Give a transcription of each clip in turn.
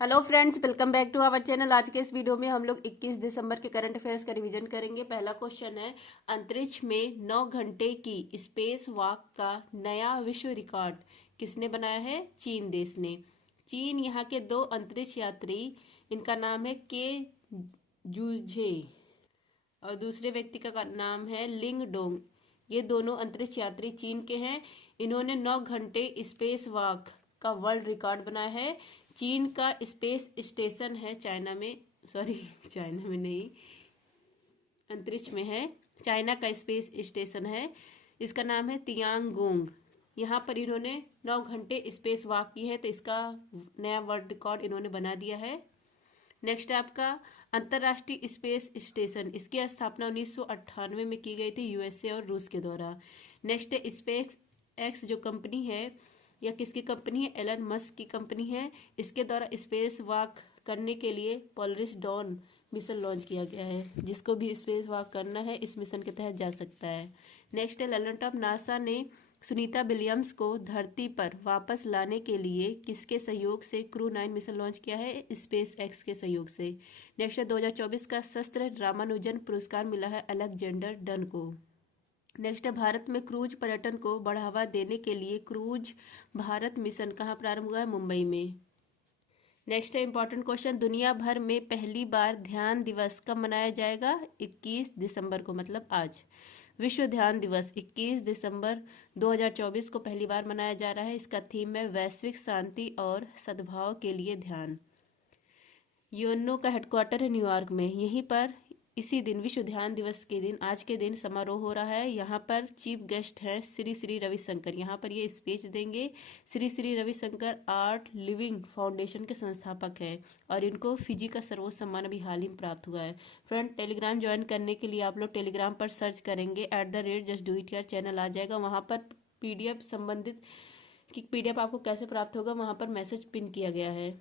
Hello friends, welcome back to our channel. आज के इस वीडियो में हम लोग 21 दिसंबर के करंट अफेयर्स का रिवीजन करेंगे। पहला क्वेश्चन है, अंतरिक्ष में 9 घंटे की स्पेस वॉक का नया विश्व रिकॉर्ड किसने बनाया है? चीन देश ने। चीन यहाँ के 2 अंतरिक्ष यात्री, इनका नाम है के जूझे और दूसरे व्यक्ति का नाम है लिंग डोंग। ये दोनों अंतरिक्ष यात्री चीन के हैं। इन्होंने 9 घंटे स्पेस वॉक का वर्ल्ड रिकॉर्ड बनाया है। चीन का स्पेस स्टेशन है चाइना में, सॉरी चाइना में नहीं, अंतरिक्ष में है। चाइना का स्पेस स्टेशन है, इसका नाम है तियांगोंग। यहाँ पर इन्होंने 9 घंटे स्पेस वॉक की है, तो इसका नया वर्ल्ड रिकॉर्ड इन्होंने बना दिया है। नेक्स्ट है आपका अंतर्राष्ट्रीय स्पेस स्टेशन। इसकी स्थापना 1998 में की गई थी यूएसए और रूस के द्वारा। नेक्स्ट है स्पेस एक्स, जो कंपनी है या किसकी कंपनी है? एलन मस्क की कंपनी है। इसके द्वारा स्पेस वॉक करने के लिए पोलरिस डॉन मिशन लॉन्च किया गया है। जिसको भी स्पेस वॉक करना है इस मिशन के तहत जा सकता है। नेक्स्ट है लैंडर टॉप। नासा ने सुनीता विलियम्स को धरती पर वापस लाने के लिए किसके सहयोग से क्रू 9 मिशन लॉन्च किया है? स्पेस एक्स के सहयोग से। नेक्स्ट है 2024 का शस्त्र रामानुजन पुरस्कार मिला है अलेक्जेंडर डन को। नेक्स्ट है भारत में क्रूज पर्यटन को बढ़ावा देने के लिए क्रूज भारत मिशन कहाँ प्रारंभ हुआ है? मुंबई में। नेक्स्ट है इंपॉर्टेंट क्वेश्चन, दुनिया भर में पहली बार ध्यान दिवस कब मनाया जाएगा? 21 दिसंबर को, मतलब आज। विश्व ध्यान दिवस 21 दिसंबर 2024 को पहली बार मनाया जा रहा है। इसका थीम है वैश्विक शांति और सद्भाव के लिए ध्यान। यूएनओ का हेडक्वार्टर है न्यूयॉर्क में। यहीं पर इसी दिन, विश्व ध्यान दिवस के दिन, आज के दिन समारोह हो रहा है। यहाँ पर चीफ गेस्ट हैं श्री श्री रविशंकर। यहाँ पर ये स्पीच देंगे। Shri Shri Ravishankar art living foundation के संस्थापक हैं और इनको फिजी का सर्वोच्च सम्मान अभी हाल ही में प्राप्त हुआ है। फ्रेंड, टेलीग्राम ज्वाइन करने के लिए आप लोग टेलीग्राम पर सर्च करेंगे @justdoityar चैनल आ जाएगा। वहाँ पर पीडीएफ संबंधित कि पीडीएफ आपको कैसे प्राप्त होगा, वहाँ पर मैसेज पिन किया गया है।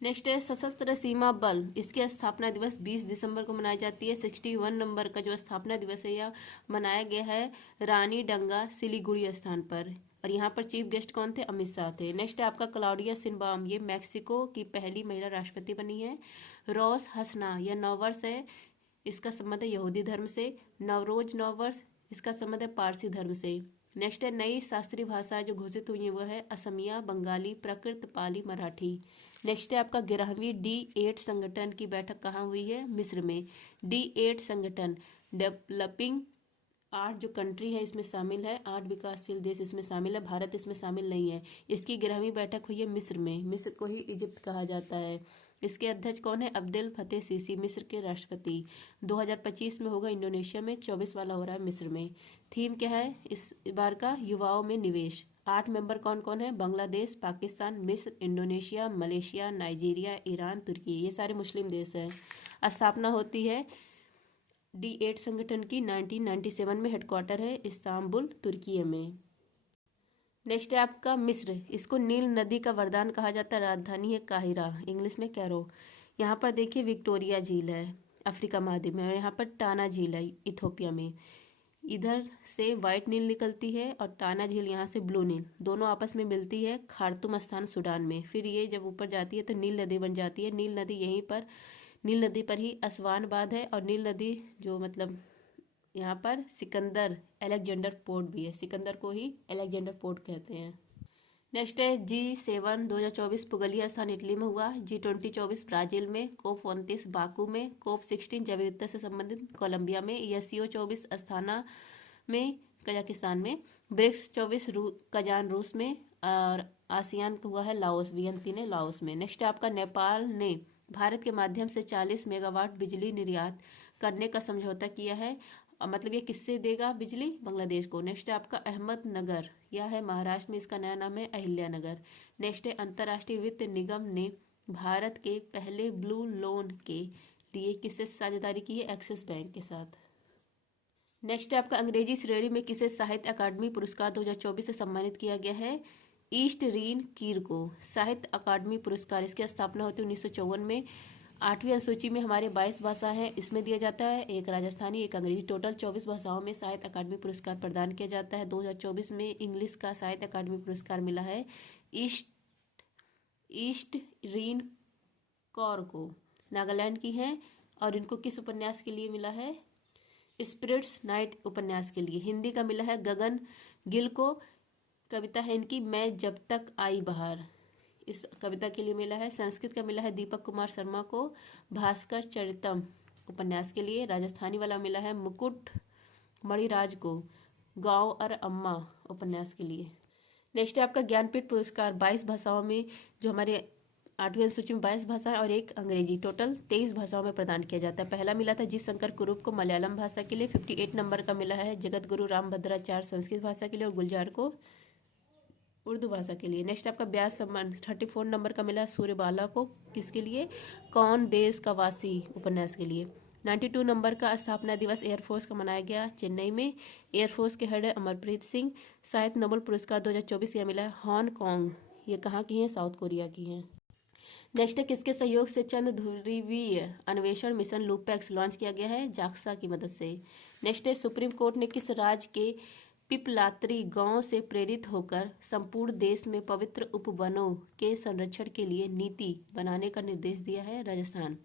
नेक्स्ट है सशस्त्र सीमा बल। इसकी स्थापना दिवस 20 दिसंबर को मनाई जाती है। 61 नंबर का जो स्थापना दिवस है यह मनाया गया है रानी डंगा सिलीगुड़ी स्थान पर। और यहाँ पर चीफ गेस्ट कौन थे? अमित शाह थे। नेक्स्ट है आपका क्लाउडिया सिनबाम। ये मैक्सिको की पहली महिला राष्ट्रपति बनी है। रोस हसना, यह नववर्ष है, इसका संबंध है यहूदी धर्म से। नवरोज नववर्ष, इसका संबंध है पारसी धर्म से। नेक्स्ट है नई शास्त्रीय भाषाएं जो घोषित हुई है वह है असमिया, बंगाली, प्राकृत, पाली, मराठी। नेक्स्ट है आपका 11वीं D8 संगठन की बैठक कहाँ हुई है? मिस्र में। D8 संगठन डेवलपिंग 8 जो कंट्री है इसमें शामिल है, 8 विकासशील देश इसमें शामिल है, भारत इसमें शामिल नहीं है। इसकी 11वीं बैठक हुई है मिस्र में। मिस्र को ही इजिप्ट कहा जाता है। इसके अध्यक्ष कौन है? अब्देल फतेह सीसी, मिस्र के राष्ट्रपति। 2025 में होगा इंडोनेशिया में, 24 वाला हो रहा है मिस्र में। थीम क्या है इस बार का? युवाओं में निवेश। 8 मेंबर कौन कौन है? बांग्लादेश, पाकिस्तान, मिस्र, इंडोनेशिया, मलेशिया, नाइजीरिया, ईरान, तुर्की, ये सारे मुस्लिम देश हैं। स्थापना होती है D8 संगठन की 1997 में। हेडक्वार्टर है इस्तांबुल, तुर्की में। नेक्स्ट है आपका मिस्र। इसको नील नदी का वरदान कहा जाता है। राजधानी है काहिरा, इंग्लिश में कैरो। यहाँ पर देखिए विक्टोरिया झील है अफ्रीका महाद्वीप में, और यहाँ पर टाना झील है इथोपिया में। इधर से वाइट नील निकलती है और टाना झील यहाँ से ब्लू नील, दोनों आपस में मिलती है खार्तुम स्थान सूडान में। फिर ये जब ऊपर जाती है तो नील नदी बन जाती है। नील नदी यहीं पर, नील नदी पर ही असवान बांध है। और नील नदी जो मतलब यहाँ पर सिकंदर अलेक्जेंडर पोर्ट भी है, सिकंदर को ही अलेक्जेंडर पोर्ट कहते हैं। नेक्स्ट है G7 2024 पुगलिया स्थान इटली में हुआ। G20 24 ब्राजील में। COP29 बाकू में। COP16 जैव विविधता से संबंधित कोलंबिया में। CO 24 अस्थाना में, कजाकिस्तान में। ब्रिक्स 24 कजान रूस में। और आसियान हुआ है लाओस, वियंती ने लाओस में। नेक्स्ट है आपका नेपाल ने भारत के माध्यम से 40 मेगावाट बिजली निर्यात करने का समझौता किया है। मतलब ये किससे देगा बिजली? बांग्लादेश को। नेक्स्ट है आपका अहमदनगर, यह है महाराष्ट्र में, इसका नया नाम है अहिल्यानगर। नेक्स्ट है अंतर्राष्ट्रीय वित्त निगम ने भारत के पहले ब्लू लोन के लिए किससे साझेदारी की है? एक्सिस बैंक के साथ। नेक्स्ट है आपका अंग्रेजी श्रेणी में किसे साहित्य अकादमी पुरस्कार 2024 से सम्मानित किया गया है? ईस्ट रीन कीर को साहित्य अकादमी पुरस्कार। इसकी स्थापना होती है 1954 में। 8वीं अनुसूची में हमारे 22 भाषा है, इसमें दिया जाता है, एक राजस्थानी, एक अंग्रेजी, टोटल 24 भाषाओं में साहित्य अकादमी पुरस्कार प्रदान किया जाता है। 2024 में इंग्लिश का साहित्य अकादमी पुरस्कार मिला है ईस्ट ईस्ट रीन कौर को, नागालैंड की हैं और इनको किस उपन्यास के लिए मिला है? स्पिरिट्स नाइट उपन्यास के लिए। हिंदी का मिला है गगन गिल को, कविता है इनकी मैं जब तक आई बहार, इस कविता के लिए मिला है। संस्कृत का मिला है दीपक कुमार शर्मा को, भास्कर चरितम उपन्यास के लिए। राजस्थानी वाला मिला है मुकुट मणिराज को, गाँव और अम्मा उपन्यास के लिए। नेक्स्ट है आपका ज्ञानपीठ पुरस्कार 22 भाषाओं में, जो हमारे 8वीं सूची में 22 भाषाएं और एक अंग्रेजी, टोटल 23 भाषाओं में प्रदान किया जाता है। पहला मिला था जी शंकर कुरूप को मलयालम भाषा के लिए, 58 नंबर का मिला है जगत गुरु रामभद्राचार्य संस्कृत भाषा के लिए, और गुलजार को उर्दू भाषा के लिए। नेक्स्ट आपका व्यास सम्मान 34 नंबर का मिला सूर्यबाला को, किसके लिए? कौन देश का वासी उपन्यास के लिए। 92 नंबर का स्थापना दिवस एयरफोर्स का मनाया गया चेन्नई में, एयरफोर्स के हेड है अमरप्रीत सिंह। साहित्य नोबेल पुरस्कार 2024 यह मिला है हांगकांग, ये कहाँ की हैं? साउथ कोरिया की हैं। नेक्स्ट है किसके सहयोग से चंद्र ध्रुवीय अन्वेषण मिशन लूपैक्स लॉन्च किया गया है? जाक्सा की मदद से। नेक्स्ट है सुप्रीम कोर्ट ने किस राज्य के पिपलात्री गांव से प्रेरित होकर संपूर्ण देश में पवित्र उपवनों के संरक्षण के लिए नीति बनाने का निर्देश दिया है? राजस्थान।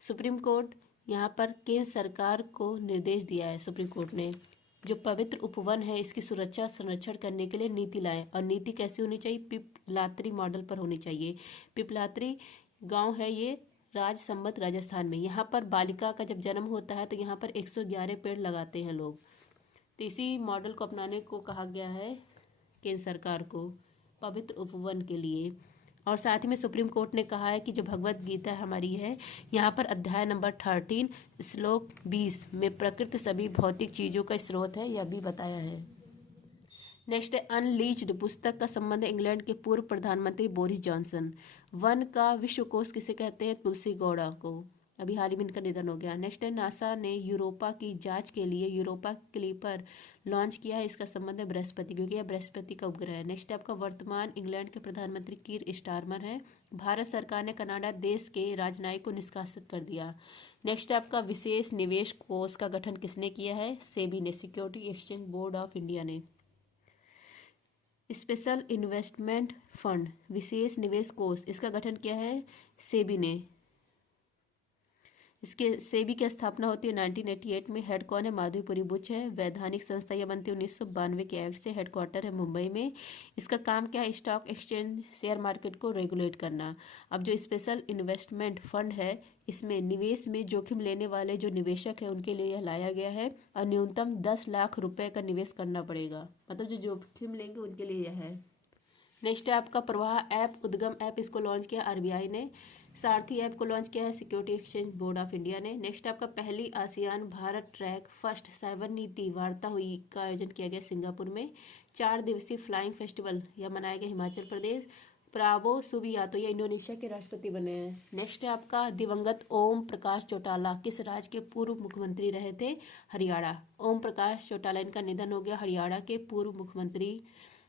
सुप्रीम कोर्ट यहाँ पर केंद्र सरकार को निर्देश दिया है, सुप्रीम कोर्ट ने, जो पवित्र उपवन है इसकी सुरक्षा संरक्षण करने के लिए नीति लाए। और नीति कैसी होनी चाहिए? पिपलात्री मॉडल पर होनी चाहिए। पिपलात्री गांव है ये राजसमंद राजस्थान में। यहाँ पर बालिका का जब जन्म होता है तो यहाँ पर 111 पेड़ लगाते हैं लोग। तो इसी मॉडल को अपनाने को कहा गया है केंद्र सरकार को पवित्र उपवन के लिए। और साथ ही में सुप्रीम कोर्ट ने कहा है कि जो भगवत गीता हमारी है, यहाँ पर अध्याय नंबर 13 श्लोक 20 में प्रकृति सभी भौतिक चीजों का स्रोत है, यह भी बताया है। नेक्स्ट है अनलीच्ड पुस्तक का संबंध इंग्लैंड के पूर्व प्रधानमंत्री बोरिस जॉनसन। वन का विश्वकोश किसे कहते हैं? तुलसी गौड़ा को, अभी हाल ही में इनका निधन हो गया। नेक्स्ट है नासा ने यूरोपा की जांच के लिए यूरोपा क्लीपर लॉन्च किया है, इसका संबंध है बृहस्पति, क्योंकि यह बृहस्पति का उपग्रह है। नेक्स्ट है आपका वर्तमान इंग्लैंड के प्रधानमंत्री कीर स्टारमर है। भारत सरकार ने कनाडा देश के राजनयिक को निष्कासित कर दिया। नेक्स्ट है आपका विशेष निवेश कोष का गठन किसने किया है? सेबी ने, security exchange board of India ने। स्पेशल इन्वेस्टमेंट फंड विशेष निवेश कोष, इसका गठन किया है सेबी ने। इसके सेबी की स्थापना होती है 1988 में। हेड कौन है? माधवीपुरी बुच है। वैधानिक संस्था यह बनती है 1992 के एक्ट से। हेडक्वार्टर है मुंबई में। इसका काम क्या है? स्टॉक एक्सचेंज शेयर मार्केट को रेगुलेट करना। अब जो स्पेशल इन्वेस्टमेंट फंड है, इसमें निवेश में जोखिम लेने वाले जो निवेशक है उनके लिए यह लाया गया है, और न्यूनतम 10 लाख रुपए का निवेश करना पड़ेगा, मतलब जो जोखिम लेंगे उनके लिए यह है। नेक्स्ट है आपका प्रवाह ऐप, उद्गम ऐप, इसको लॉन्च किया आरबीआई ने। सारथी ऐप को लॉन्च किया है security exchange board of India ने। नेक्स्ट आपका पहली ASEAN Bharat track first cyber नीति वार्ता हुई का आयोजन किया गया सिंगापुर में। 4 दिवसीय फ्लाइंग फेस्टिवल यह मनाया गया हिमाचल प्रदेश। प्राबो सुबियातो ये इंडोनेशिया के राष्ट्रपति बने हैं। नेक्स्ट है आपका दिवंगत ओम प्रकाश चौटाला किस राज्य के पूर्व मुख्यमंत्री रहे थे? हरियाणा। ओम प्रकाश चौटाला इनका निधन हो गया, हरियाणा के पूर्व मुख्यमंत्री।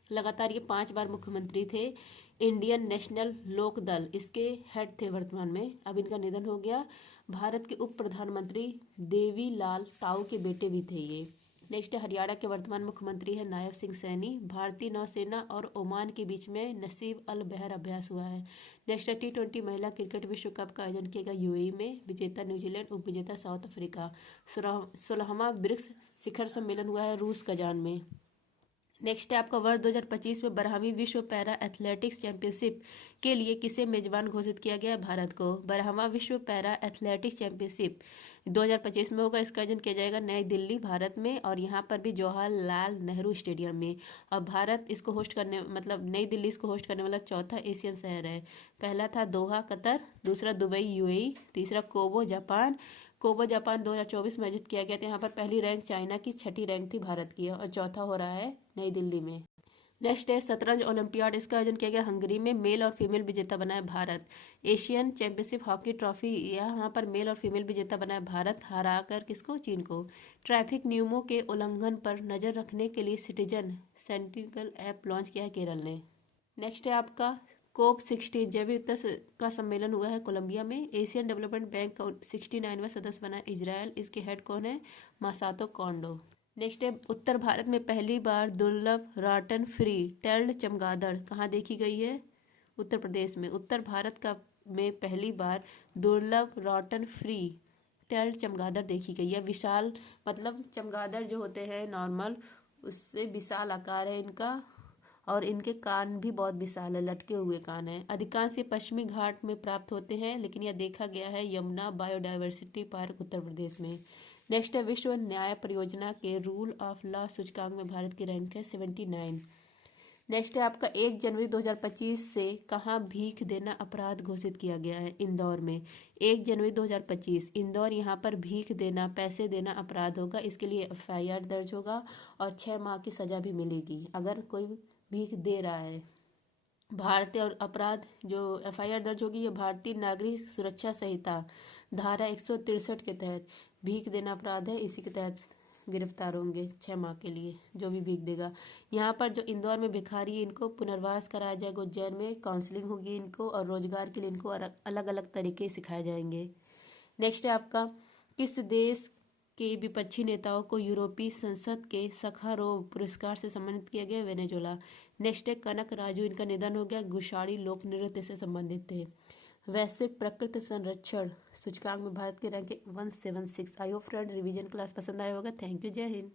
लगातार ये 5 बार मुख्यमंत्री थे। इंडियन नेशनल लोक दल इसके हेड थे वर्तमान में, अब इनका निधन हो गया। भारत के उप प्रधानमंत्री देवी लाल ताऊ के बेटे भी थे ये। नेक्स्ट है हरियाणा के वर्तमान मुख्यमंत्री है नायब सिंह सैनी। भारतीय नौसेना और ओमान के बीच में नसीब अल बहर अभ्यास हुआ है। नेक्स्ट है T20 महिला क्रिकेट विश्व कप का आयोजन किया गया यूएई में। विजेता न्यूजीलैंड, उप विजेता साउथ अफ्रीका। 16वां ब्रिक्स शिखर सम्मेलन हुआ है रूस कजान में। नेक्स्ट है आपका वर्ष 2025 में 12वीं विश्व पैरा एथलेटिक्स चैंपियनशिप के लिए किसे मेजबान घोषित किया गया? भारत को। 12वां विश्व पैरा एथलेटिक्स चैंपियनशिप 2025 में होगा। इसका आयोजन किया जाएगा नई दिल्ली भारत में, और यहाँ पर भी जवाहरलाल नेहरू स्टेडियम में। और भारत इसको होस्ट करने, मतलब नई दिल्ली इसको होस्ट करने वाला चौथा एशियन शहर है। पहला था दोहा कतर, दूसरा दुबई यूएई, तीसरा कोबो जापान। कोबो जापान 2024 में आयोजित किया गया था। यहाँ पर पहली रैंक चाइना की, छठी रैंक थी भारत की, और चौथा हो रहा है नई दिल्ली में। नेक्स्ट है शतरंज ओलंपियाड, इसका आयोजन किया गया हंगरी में। मेल और फीमेल विजेता बना है Bharat. Asian championship hockey trophy, यहाँ पर मेल और फीमेल विजेता बना है भारत, हराकर किसको? चीन को। ट्रैफिक नियमों के उल्लंघन पर नजर रखने के लिए सिटीजन सेंटिनल ऐप लॉन्च किया है केरल ने। नेक्स्ट है आपका COP16 जैव का सम्मेलन हुआ है कोलंबिया में। एशियन डेवलपमेंट बैंक का 69वां सदस्य बना इजरायल, इसके हेड कौन है? मासातो कोंडो। नेक्स्ट है उत्तर भारत में पहली बार दुर्लभ राटन फ्री टेल्ड चमगादड़ कहाँ देखी गई है? उत्तर प्रदेश में। उत्तर भारत का में पहली बार दुर्लभ रॉटन फ्री टेल्ड चमगादड़ देखी गई है। विशाल मतलब चमगादड़ जो होते हैं नॉर्मल, उससे विशाल आकार है इनका, और इनके कान भी बहुत विशाल है, लटके हुए कान हैं। अधिकांश ये पश्चिमी घाट में प्राप्त होते हैं, लेकिन यह देखा गया है यमुना बायोडायवर्सिटी पार्क उत्तर प्रदेश में। नेक्स्ट है विश्व न्याय परियोजना के रूल ऑफ लॉ सूचकांक में भारत की रैंक है 79। नेक्स्ट है आपका 1 जनवरी 2025 से कहाँ भीख देना अपराध घोषित किया गया है? इंदौर में। 1 जनवरी 2025 इंदौर, यहाँ पर भीख देना, पैसे देना अपराध होगा। इसके लिए एफआईआर दर्ज होगा और 6 माह की सजा भी मिलेगी अगर कोई भीख दे रहा है। भारतीय और अपराध जो एफआईआर दर्ज होगी ये भारतीय नागरिक सुरक्षा संहिता धारा 163 के तहत भीख देना अपराध है। इसी के तहत गिरफ्तार होंगे 6 माह के लिए जो भी भीख देगा। यहाँ पर जो इंदौर में भिखारी है इनको पुनर्वास कराया जाएगा, उज्जैन में काउंसलिंग होगी इनको, और रोजगार के लिए इनको अलग अलग तरीके सिखाए जाएंगे। नेक्स्ट है आपका किस देश के विपक्षी नेताओं को यूरोपीय संसद के सखारोव पुरस्कार से सम्मानित किया गया? वेनेजुला। नेक्स्ट है कनक राजू, इनका निधन हो गया, गुशाड़ी लोक नृत्य से संबंधित थे। वैश्विक प्रकृति संरक्षण सूचकांक में भारत की rank 176। I hope friend revision class पसंद आया होगा। थैंक यू, जय हिंद।